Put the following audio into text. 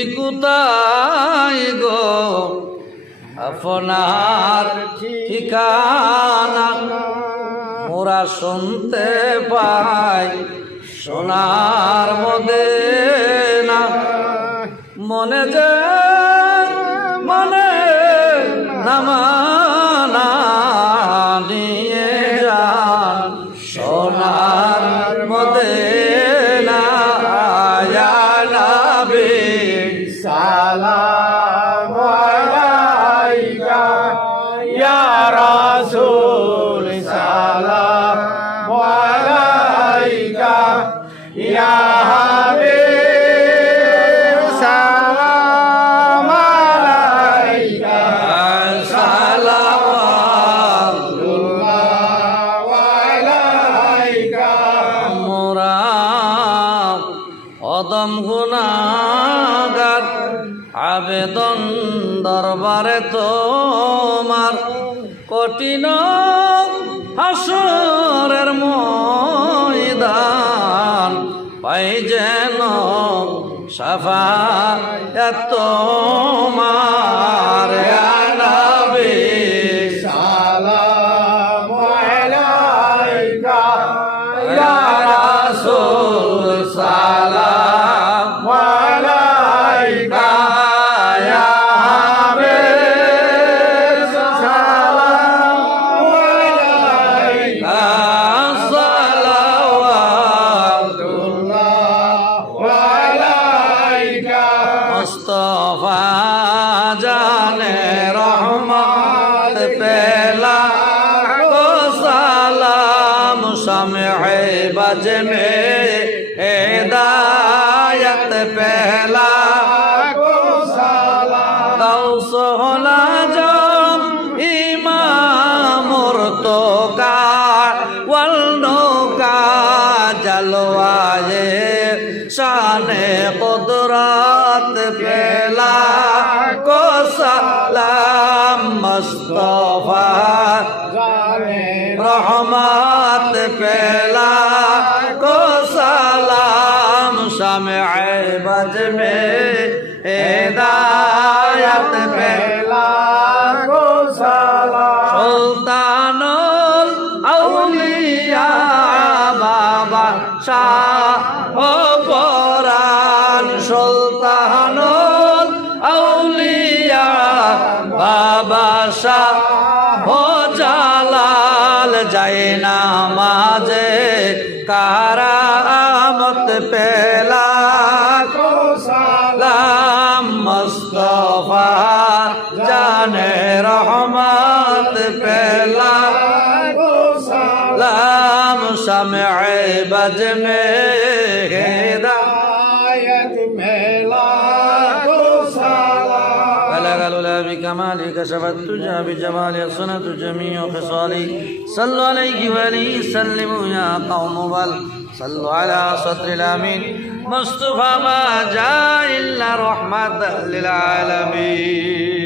তুমি কোথায় গো আপনার ঠিকানা মোরা শুনতে পাই সোনার মদিনা মনে যে মনে নামানা নিয়ে যান সোনার মদিনা ইয়া নবী সালাম আলাইকা ইয়া রাসূল সালাম আলাইকা ইয়া হাবিব সালাম আলাইকা সালাওয়াতুল্লাহ আলাইকা মোরা অদম গুনাহগার আবেদন দরবারে তোমার কঠিন হাসরের ময়দান পাই যেন শাফায়াত তোমার ইয়া নবী সালাম আলাইকা ইয়া রাসূল সালাম আলাইকা ইয়া হাবিব সালাম আলাইকা সালাওয়াতুল্লাহ আলাইকা মুস্তাফা জানে রহমত পেলা তো সালাম শামে বাজ মে হিদায়ত পেলা को सलाम কৌশলা জম ইমামুর তো কা ওয়ালনো কা জলওয়ায়ে শানে কুদরত পেলা কো সালাম মুস্তাফা जाने रहमत पेला को सलाम शमए बज में हिदायत पेला को सलाम सुल्तानुल औलिया बाबा शाह परान सुल्तानुल औलिया बाबा शाह हो জালাল যায় না মাঝে কারামত পেলা को সালাম মুস্তাফা জানে রহমত পেলা को सलाम লাম শামে বজ মে হিদায়ত आयत मेला को सलाम بلغ العلا بكماله كشف الدجى بجماله صنعت جميع خصاله صلوا عليه وآله سلموا يا قوم بل صلوا على صدر الأمين مصطفى ما جاء إلا رحمة للعالمين.